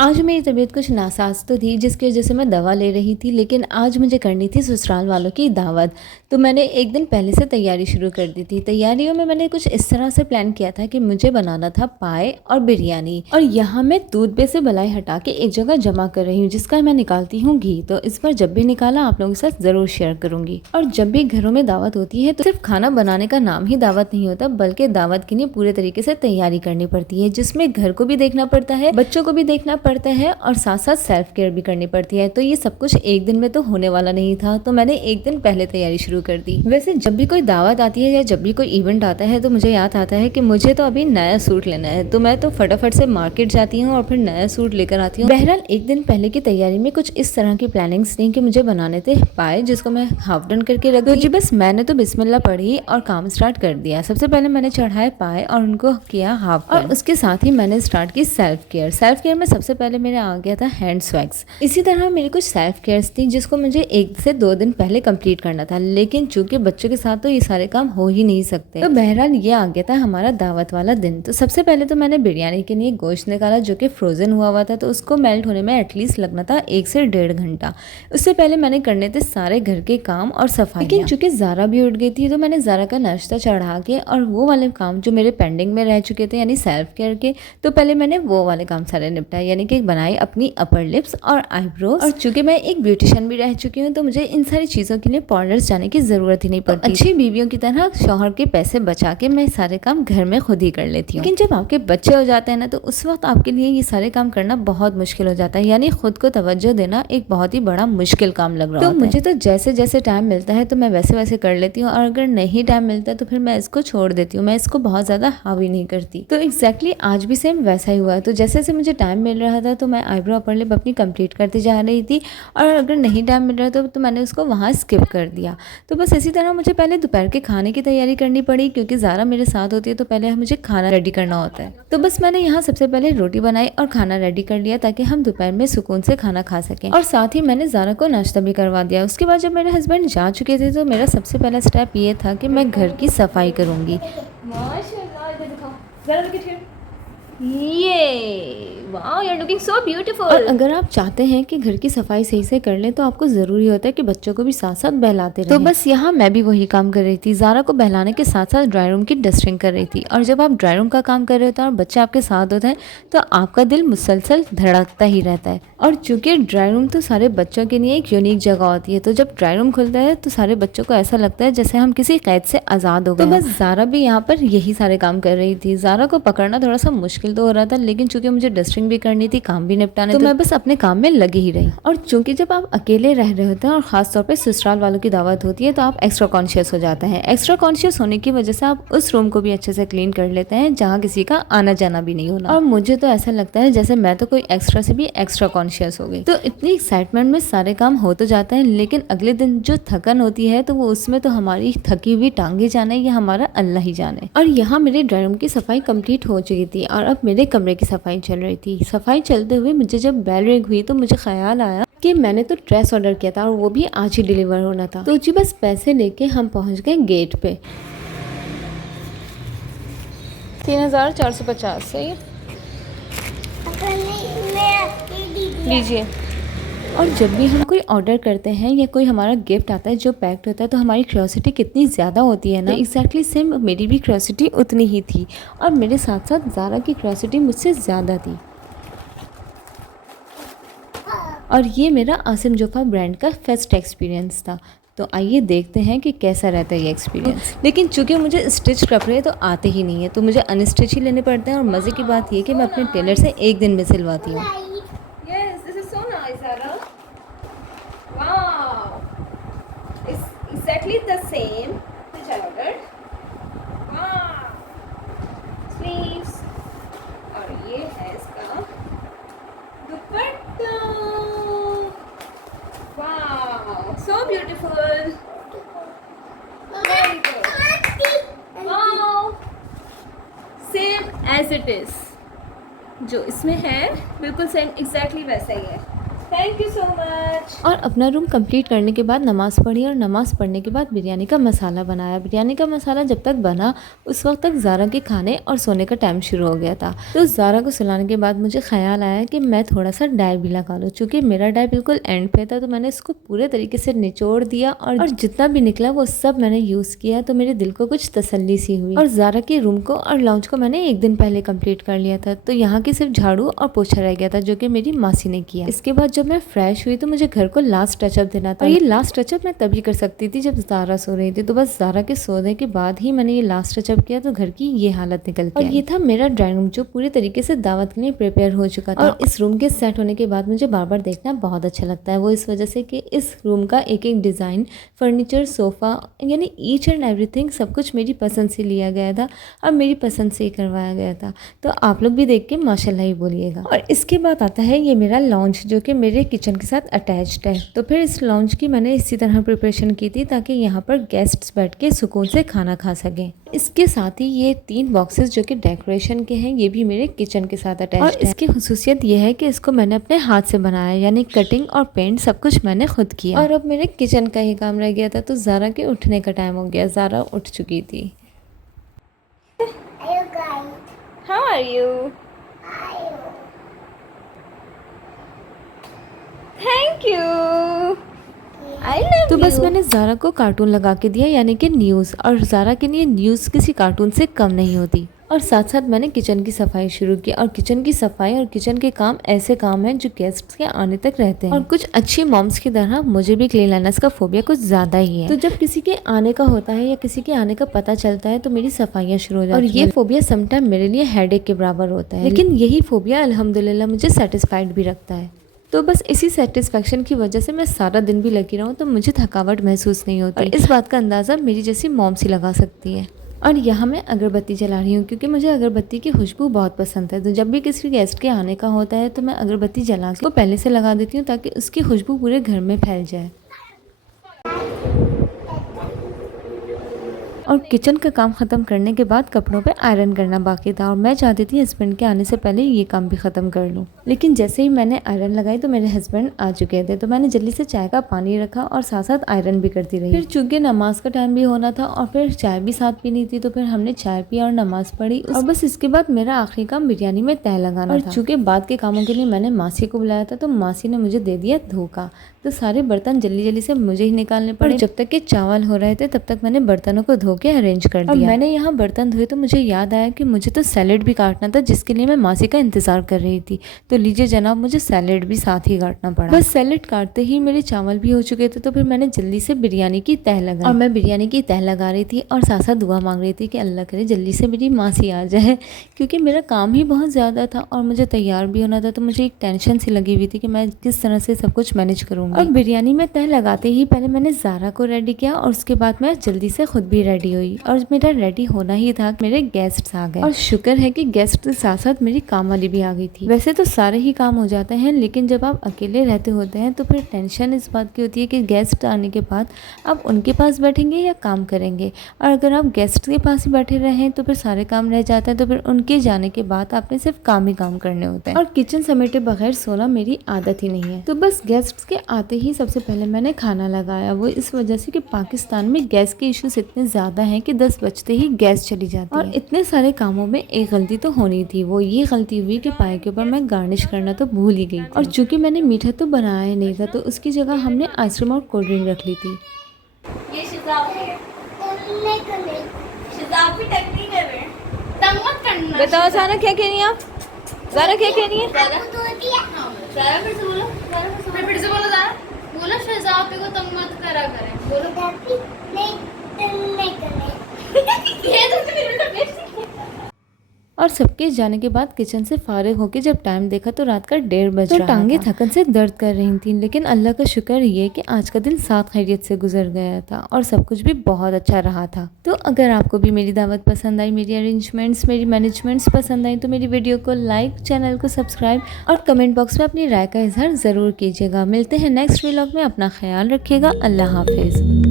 आज मेरी तबीयत कुछ नासाज तो थी जिसकी वजह से मैं दवा ले रही थी, लेकिन आज मुझे करनी थी ससुराल वालों की दावत। तो मैंने एक दिन पहले से तैयारी शुरू कर दी थी। तैयारियों में मैंने कुछ इस तरह से प्लान किया था कि मुझे बनाना था पाए और बिरयानी। और यहाँ मैं दूध से बलाई हटा के एक जगह जमा कर रही हूँ, जिसका मैं निकालती हूँ घी। तो इस बार जब भी निकाला आप लोगों के साथ ज़रूर शेयर करूँगी। और जब भी घरों में दावत होती है तो सिर्फ खाना बनाने का नाम ही दावत नहीं होता, बल्कि दावत के लिए पूरे तरीके से तैयारी करनी पड़ती है, जिसमें घर को भी देखना पड़ता है, बच्चों को भी देखना पड़ता है और साथ साथ सेल्फ केयर भी करनी पड़ती है। तो ये सब कुछ एक दिन में तो होने वाला नहीं था, तो मैंने एक दिन पहले तैयारी शुरू कर दी। वैसे जब भी कोई दावत आती है या जब भी कोई इवेंट आता है तो मुझे याद आता है कि मुझे तो अभी नया सूट लेना है, तो मैं तो फटाफट से मार्केट जाती हूँ और फिर नया सूट लेकर आती हूँ। बहरहाल एक दिन पहले की तैयारी में कुछ इस तरह की प्लानिंग्स थी कि मुझे बनाने थे पाए, जिसको मैं हाफ डन करके रख दी। बस मैंने तो बिस्मिल्लाह पढ़ी और काम स्टार्ट कर दिया। सबसे पहले मैंने चढ़ाए पाए और उनको किया हाफ डन, और उसके साथ ही मैंने स्टार्ट की सेल्फ केयर। सेल्फ केयर में सबसे पहले मेरे आ गया था हैंड स्वैग्स। इसी तरह मेरी कुछ सेल्फ केयर्स थी जिसको मुझे 1 से 2 दिन पहले कंप्लीट करना था, लेकिन चूंकि बच्चों के साथ तो ये सारे काम हो ही नहीं सकते। तो बहरहाल ये आ गया था हमारा दावत वाला दिन। तो सबसे पहले तो मैंने बिरयानी के लिए गोश्त निकाला जो कि फ्रोजन हुआ था, तो उसको मेल्ट होने में एटलीस्ट लगना था 1 से 1.5 घंटा। उससे पहले मैंने करने थे सारे घर के काम और सफाई। लेकिन चूंकि ज़ारा भी उठ गई थी तो मैंने ज़ारा का नाश्ता चढ़ा के और वो वाले काम जो मेरे पेंडिंग में रह चुके थे यानी सेल्फ केयर के, तो पहले मैंने वो वाले काम सारे निपटाए, यानी कि बनाई अपनी अपर लिप्स और आईब्रोज। और चूंकि मैं एक ब्यूटिशियन भी रह चुकी हूँ तो मुझे इन सारी चीज़ों के लिए पार्लर्स जाने की ज़रूरत ही नहीं पड़ती। अच्छी बीवियों की तरह शौहर के पैसे बचा के मैं सारे काम घर में खुद ही कर लेती हूँ। लेकिन जब आपके बच्चे हो जाते हैं ना, तो उस वक्त आपके लिए ये सारे काम करना बहुत मुश्किल हो जाता है, यानी खुद को तवज्जो देना एक बहुत ही बड़ा मुश्किल काम लग रहा है। तो मुझे तो जैसे जैसे टाइम मिलता है तो मैं वैसे वैसे कर लेती हूँ, और अगर नहीं टाइम मिलता तो फिर मैं इसको छोड़ देती हूँ। मैं इसको बहुत ज़्यादा हावी नहीं करती। तो एग्जैक्टली आज भी सेम वैसा ही हुआ। तो जैसे जैसे मुझे टाइम मिल रहा था तो मैं आईब्रो अपर लिप अपनी कंप्लीट करती जा रही थी, और अगर नहीं टाइम मिल रहा था तो मैंने उसको वहाँ स्किप कर दिया। तो बस इसी तरह मुझे पहले दोपहर के खाने की तैयारी करनी पड़ी, क्योंकि ज़ारा मेरे साथ होती है तो पहले मुझे खाना रेडी करना होता है। तो बस मैंने यहाँ सबसे पहले रोटी बनाई और खाना रेडी कर लिया ताकि हम दोपहर में सुकून से खाना खा सकें, और साथ ही मैंने ज़ारा को नाश्ता भी करवा दिया। उसके बाद जब मेरे हस्बैंड जा चुके थे तो मेरा सबसे पहला स्टेप ये था कि मैं घर की सफाई करूँगी। ये wow, you are looking so beautiful. और अगर आप चाहते हैं कि घर की सफाई सही से कर लें तो आपको ज़रूरी होता है कि बच्चों को भी साथ साथ बहलाते रहें। तो बस यहाँ मैं भी वही काम कर रही थी। ज़ारा को बहलाने के साथ साथ ड्राई रूम की डस्टिंग कर रही थी। और जब आप ड्राई रूम का काम कर रहे होते हैं और बच्चे आपके साथ होते हैं तो आपका दिल मुसलसल धड़कता ही रहता है। और चूंकि ड्राई रूम तो सारे बच्चों के लिए एक यूनिक जगह होती है, तो जब ड्राई रूम खुलता है तो सारे बच्चों को ऐसा लगता है जैसे हम किसी कैद से आज़ाद हो गए। तो बस ज़ारा भी यहाँ पर यही सारे काम कर रही थी। ज़ारा को पकड़ना थोड़ा सा मुश्किल तो हो रहा था, लेकिन चूंकि मुझे डस्टिंग भी करनी थी, काम भी निपटाने, तो मैं बस अपने काम में लगी ही रही। और चूंकि जब आप अकेले रह रहे होते हैं और खासतौर पे ससुराल वालों की दावत होती है तो आप एक्स्ट्रा कॉन्शियस हो जाते हैं। एक्स्ट्रा कॉन्शियस होने की वजह से आप उस रूम को भी अच्छे से क्लीन कर लेते हैं जहाँ किसी का आना जाना भी नहीं होना। और मुझे तो ऐसा लगता है जैसे मैं तो कोई एक्स्ट्रा से भी एक्स्ट्रा कॉन्शियस हो गई। तो इतनी एक्साइटमेंट में सारे काम हो तो जाते हैं, लेकिन अगले दिन जो थकन होती है तो वो उसमें तो हमारी थकी हुई टांगे जाने या हमारा अल्लाह ही जाने। और यहाँ मेरे ड्राई रूम की सफाई कंप्लीट हो चुकी थी और अब मेरे कमरे की सफाई चल रही थी। सफाई चलते हुए मुझे जब बेल रिंग हुई तो मुझे ख्याल आया कि मैंने तो ड्रेस ऑर्डर किया था और वो भी आज ही डिलीवर होना था। तो जी बस पैसे लेके हम पहुंच गए गेट पे। 3450 सही लीजिए। और जब भी हम कोई ऑर्डर करते हैं या कोई हमारा गिफ्ट आता है जो पैक्ड होता है तो हमारी क्यूरियोसिटी कितनी ज़्यादा होती है ना। तो एग्जैक्टली सेम मेरी भी क्यूरियोसिटी उतनी ही थी, और मेरे साथ साथ ज़ारा की क्यूरियोसिटी मुझसे ज़्यादा थी। और ये मेरा आसिम जोफा ब्रांड का फर्स्ट एक्सपीरियंस था। तो आइए देखते हैं कि कैसा रहता है ये एक्सपीरियंस। लेकिन चूंकि मुझे स्टिच कपड़े तो आते ही नहीं है तो मुझे अनस्टिच ही लेने पड़ते हैं, और मज़े की बात ये कि मैं अपने टेलर से एक दिन में सिलवाती हूँ। Exactly the same which I ordered. Wow, sleeves और ये है इसका दुपट्टा। Wow, so beautiful. Very good. Wow, same as it is. जो इसमें है बिल्कुल सेम एग्जैक्टली वैसा ही है। Thank you so much. और अपना रूम कंप्लीट करने के बाद नमाज़ पढ़ी और नमाज़ पढ़ने के बाद बिरयानी का मसाला बनाया। बिरयानी का मसाला जब तक बना उस वक्त तक ज़ारा के खाने और सोने का टाइम शुरू हो गया था। तो ज़ारा को सुलाने के बाद मुझे ख्याल आया कि मैं थोड़ा सा डाई भी लगा लूँ। चूँकि मेरा डाई बिल्कुल एंड पे था तो मैंने इसको पूरे तरीके से निचोड़ दिया और जितना भी निकला वो सब मैंने यूज़ किया। तो मेरे दिल को कुछ तसल्ली सी हुई। और ज़ारा के रूम को और लाउंज को मैंने एक दिन पहले कंप्लीट कर लिया था। तो यहाँ की सिर्फ झाड़ू और पोछा रह गया था जो कि मेरी मासी ने किया। इसके बाद जब मैं फ्रेश हुई तो मुझे घर को लास्ट टचअप देना था। और ये लास्ट टचअप मैं तभी कर सकती थी जब ज़ारा सो रही थी। तो बस ज़ारा के सोने के बाद ही मैंने ये लास्ट टचअप किया तो घर की ये हालत निकल के और ये था मेरा ड्राइंग रूम जो पूरी तरीके से दावत के लिए प्रिपेयर हो चुका था। और इस रूम के सेट होने के बाद मुझे बार बार देखना बहुत अच्छा लगता है। वो इस वजह से कि इस रूम का एक एक डिज़ाइन, फर्नीचर, सोफ़ा यानी ईच एंड एवरीथिंग सब कुछ मेरी पसंद से लिया गया था और मेरी पसंद से ही करवाया गया था। तो आप लोग भी देख के माशाल्लाह ही बोलिएगा। और इसके बाद आता है ये मेरा लॉन्च जो कि मेरे किचन के साथ अटैच्ड है। तो फिर इस लॉन्च की मैंने इसी तरह प्रिपरेशन की थी ताकि यहाँ पर गेस्ट्स बैठ के सुकून से खाना खा सकें। इसके साथ ही ये 3 बॉक्सेस जो कि डेकोरेशन के हैं ये भी मेरे किचन के साथ अटैच्ड है। और इसकी खुसूसियत ये है कि इसको मैंने अपने हाथ से बनाया यानी कटिंग और पेंट सब कुछ मैंने खुद किया। और अब मेरे किचन का ही काम रह गया था तो ज़ारा के उठने का टाइम हो गया। ज़ारा उठ चुकी थी। How are you? Thank you. I love तो बस you. मैंने ज़ारा को कार्टून लगा के दिया यानी कि न्यूज़। और ज़ारा के लिए न्यूज़ किसी कार्टून से कम नहीं होती। और साथ साथ मैंने किचन की सफाई शुरू की। और किचन की सफाई और किचन के काम ऐसे काम हैं जो गेस्ट्स के आने तक रहते हैं। और कुछ अच्छी मॉम्स की तरह मुझे भी क्लीनलीनेस का फोबिया कुछ ज़्यादा ही है। तो जब किसी के आने का होता है या किसी के आने का पता चलता है तो मेरी सफाइयाँ शुरू हो जाती हैं। और ये फोबिया समटाइम मेरे लिए हेडेक के बराबर होता है, लेकिन यही फोबिया अल्हम्दुलिल्लाह मुझे सेटिस्फाइड भी रखता है। तो बस इसी सेटिस्फेक्शन की वजह से मैं सारा दिन भी लगी रहूँ तो मुझे थकावट महसूस नहीं होती। और इस बात का अंदाज़ा मेरी जैसी मॉम सी लगा सकती है। और यहाँ मैं अगरबत्ती जला रही हूँ क्योंकि मुझे अगरबत्ती की खुशबू बहुत पसंद है। तो जब भी किसी गेस्ट के आने का होता है तो मैं अगरबत्ती जला के पहले से लगा देती हूँ ताकि उसकी खुशबू पूरे घर में फैल जाए। और किचन का काम ख़त्म करने के बाद कपड़ों पे आयरन करना बाकी था और मैं चाहती थी हस्बैंड के आने से पहले ये काम भी ख़त्म कर लूँ। लेकिन जैसे ही मैंने आयरन लगाई तो मेरे हस्बैंड आ चुके थे। तो मैंने जल्दी से चाय का पानी रखा और साथ साथ आयरन भी करती रही। फिर चूँकि नमाज का टाइम भी होना था और फिर चाय भी साथ पीनी थी तो फिर हमने चाय पी और नमाज़ पढ़ी। और बस इसके बाद मेरा आखिरी काम बिरयानी में तह लगाना था। चूँकि बाद के कामों के लिए मैंने मासी को बुलाया था तो मासी ने मुझे दे दिया धोखा। तो सारे बर्तन जल्दी जल्दी से मुझे ही निकालने पड़े। जब तक के चावल हो रहे थे तब तक मैंने बर्तनों को धो के अरेंज कर दिया। मैंने यहाँ बर्तन धोए तो मुझे याद आया कि मुझे तो सैलेड भी काटना था जिसके लिए मैं मासी का इंतज़ार कर रही थी। तो लीजिए जनाब, मुझे सैलेड भी साथ ही काटना पड़ा। बस सैलेड काटते ही मेरे चावल भी हो चुके थे तो फिर मैंने जल्दी से बिरयानी की तह लगाई। और मैं बिरयानी की तह लगा रही थी और साथ साथ दुआ मांग रही थी कि अल्लाह करे जल्दी से मेरी मासी आ जाए क्योंकि मेरा काम ही बहुत ज़्यादा था और मुझे तैयार भी होना था। तो मुझे एक टेंशन सी लगी हुई थी कि मैं किस तरह से सब कुछ मैनेज करूँगी। और बिरयानी में तह लगाते ही पहले मैंने ज़ारा को रेडी किया और उसके बाद मैं जल्दी से खुद भी रेडी हुई। और मेरा रेडी होना ही था, मेरे गेस्ट्स आ गए। और शुक्र है कि गेस्ट के साथ साथ मेरी काम वाली भी आ गई थी। वैसे तो सारे ही काम हो जाते हैं लेकिन जब आप अकेले रहते होते हैं तो फिर टेंशन इस बात की होती है कि गेस्ट आने के बाद आप उनके पास बैठेंगे या काम करेंगे। और अगर आप गेस्ट के पास ही बैठे रहें तो फिर सारे काम रह जाते हैं। तो फिर उनके जाने के बाद आपने सिर्फ काम ही काम करने होते हैं। और किचन समेटे बगैर सोना मेरी आदत ही नहीं है। तो बस गेस्ट के आते ही सबसे पहले मैंने खाना लगाया। वो इस वजह से कि पाकिस्तान में गैस के इश्यूज इतने ज़्यादा हैं कि 10 बजते ही गैस चली जाती है। और इतने सारे कामों में एक गलती तो होनी थी, वो ये गलती हुई कि पाए के ऊपर मैं गार्निश करना तो भूल ही गई। और चूंकि मैंने मीठा तो बनाया ही नहीं था तो उसकी जगह हमने आइसक्रीम और कोल्ड ड्रिंक रख ली थी। ये शिजाब है। शिजाब भी टक नहीं कर रहे। तंग मत करना। बताओ ज़ारा क्या कह रही हैं आप? ज़ारा क्या कह रही हैं? ज़ारा फिर से बोलो। फिर से बोलो ज़ारा। बोलो शिजाब को तंग मत करा करें। बोलो नहीं ये तो और सबके जाने के बाद किचन से फारिग होकर जब टाइम देखा तो रात का 1:30 बज रहा था। टांगे थकन से दर्द कर रही थी लेकिन अल्लाह का शुक्र ये कि आज का दिन साथ खैरियत से गुजर गया था और सब कुछ भी बहुत अच्छा रहा था। तो अगर आपको भी मेरी दावत पसंद आई, मेरी अरेंजमेंट्स, मेरी मैनेजमेंट्स पसंद आई तो मेरी वीडियो को लाइक, चैनल को सब्सक्राइब और कमेंट बॉक्स में अपनी राय का इजहार ज़रूर कीजिएगा। मिलते हैं नेक्स्ट व्लॉग में। अपना ख्याल रखिएगा। अल्लाह हाफिज़।